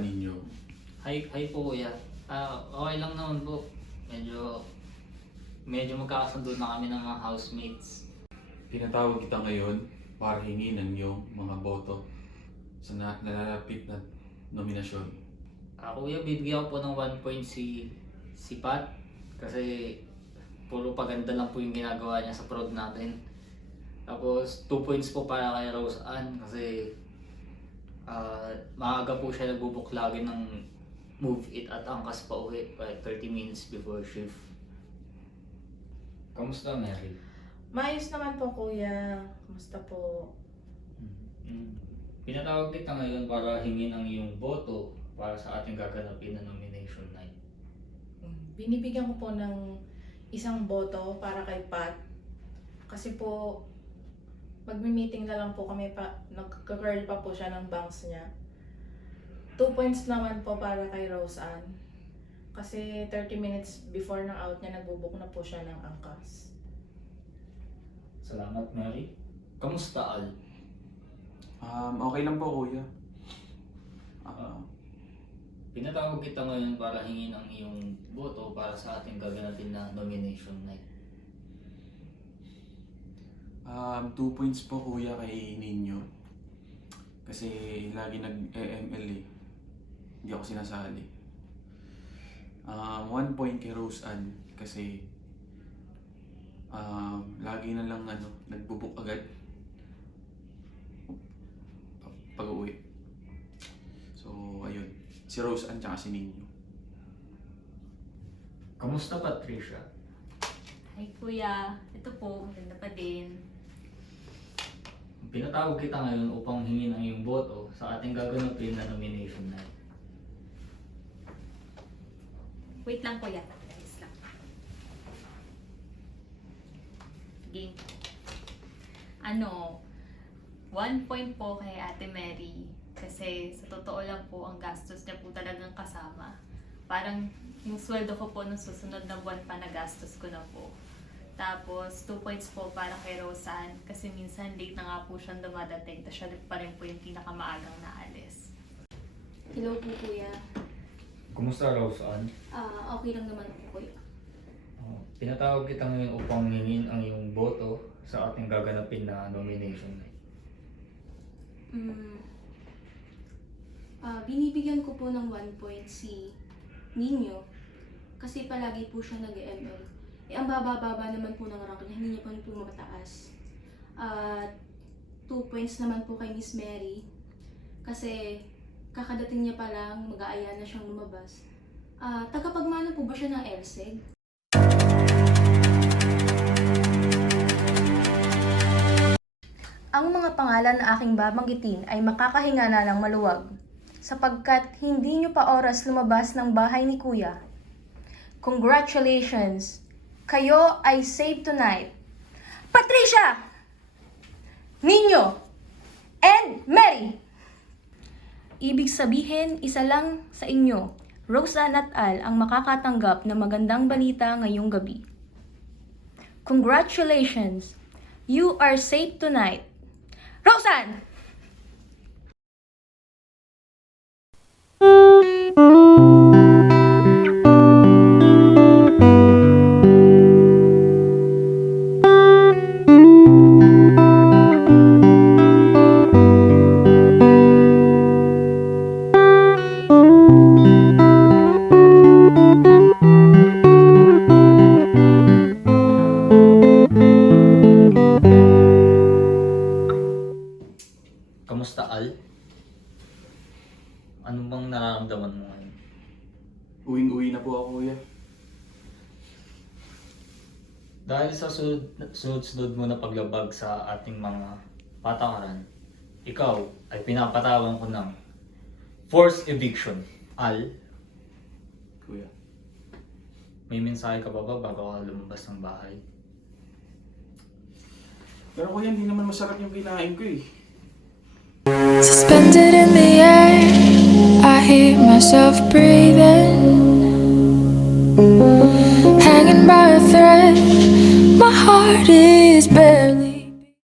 ninyo? Hi po kuya. Okay lang naman po. Medyo magkakasundo na kami ng mga housemates. Pinatawag kita ngayon para hingin ang iyong mga boto sa nalalapit na nominasyon. Kuya, bibigyan ko po ng 1 point si Pat kasi puro paganda lang po yung ginagawa niya sa prod natin. Tapos 2 points po para kay Rose Ann kasi maaga po siya nagbubuklagin ng Move It at angkas pa uwi like 30 minutes before shift. Kamusta, Mary? Maayos naman po kuya. Kumusta po? Pinatawag kita ngayon para hingin ang iyong boto para sa ating gaganapin na nomination night. Binibigyan ko po ng isang boto para kay Pat. Kasi po, magmi-meeting na lang po kami pa, nagka-curl pa po siya ng bangs niya. 2 points naman po para kay Rose Ann. Kasi 30 minutes before ng out niya, nagbubuk na po siya ng angkas. Salamat, Mary. Kamusta, Al? Okay lang po, kuya. Pinatawag kita ngayon para hingin ang iyong boto para sa ating gaganapin na nomination night. 2 points po, kuya, kay Ninyo. Kasi lagi nag-EML eh. Hindi ako sinasali. 1 point kay Rose Ann kasi lagi na lang nagbubuk agad pag-uwi. So, ayun. Si Rose Ann tsaka si Ninyo. Kamusta, Patricia? Hi kuya, ito po, maganda pa din. Pinatawag kita ngayon upang hingin ang iyong boto sa ating gaganapin na nomination night. Wait lang kuya, guys lang. Game. 1 point po kay Ate Mary. Kasi sa totoo lang po, ang gastos niya po talagang kasama. Parang yung sweldo ko po nung susunod na buwan pa na gastos ko na po. Tapos 2 points po para kay Rose Ann kasi minsan late na nga po siyang dumadating. Tapos siya pa rin po yung pinakamaagang naalis. Hello po kuya. Kumusta, Rose Ann? Okay lang naman po kuya. Pinatawag kita ngayon upang hingin ang iyong boto sa ating gaganapin na nomination night. Binibigyan ko po ng 1 point si Nino kasi palagi po siya nag-ML. Ang baba-baba naman po ng rank niya, hindi niya pa po mataas. 2 points naman po kay Miss Mary kasi kakadating niya pa lang, mag-aaya na siyang lumabas. Tagapagmana po ba siya ng LSEG? Ang mga pangalan na aking babanggitin ay makakahinga na ng maluwag sapagkat hindi nyo pa oras lumabas ng bahay ni Kuya. Congratulations! Kayo ay saved tonight. Patricia! Nino! And Mary! Ibig sabihin, isa lang sa inyo, Rose Ann at Al ang makakatanggap ng magandang balita ngayong gabi. Congratulations! You are saved tonight. Rose Ann! Kamusta, Al? Ano bang nararamdaman mo ngayon? Uwing-uwi na po ako, kuya. Dahil sa sunod-sunod mo na paglabag sa ating mga patakaran, ikaw ay pinapatawan ko ng forced eviction. Al, Kuya. may mensahe ka ba bago ka lumabas ng bahay? Pero kuya, hindi naman masarap yung kinain ko eh. Suspended in the air, I hear myself breathing, hanging by a thread. My heart is bare.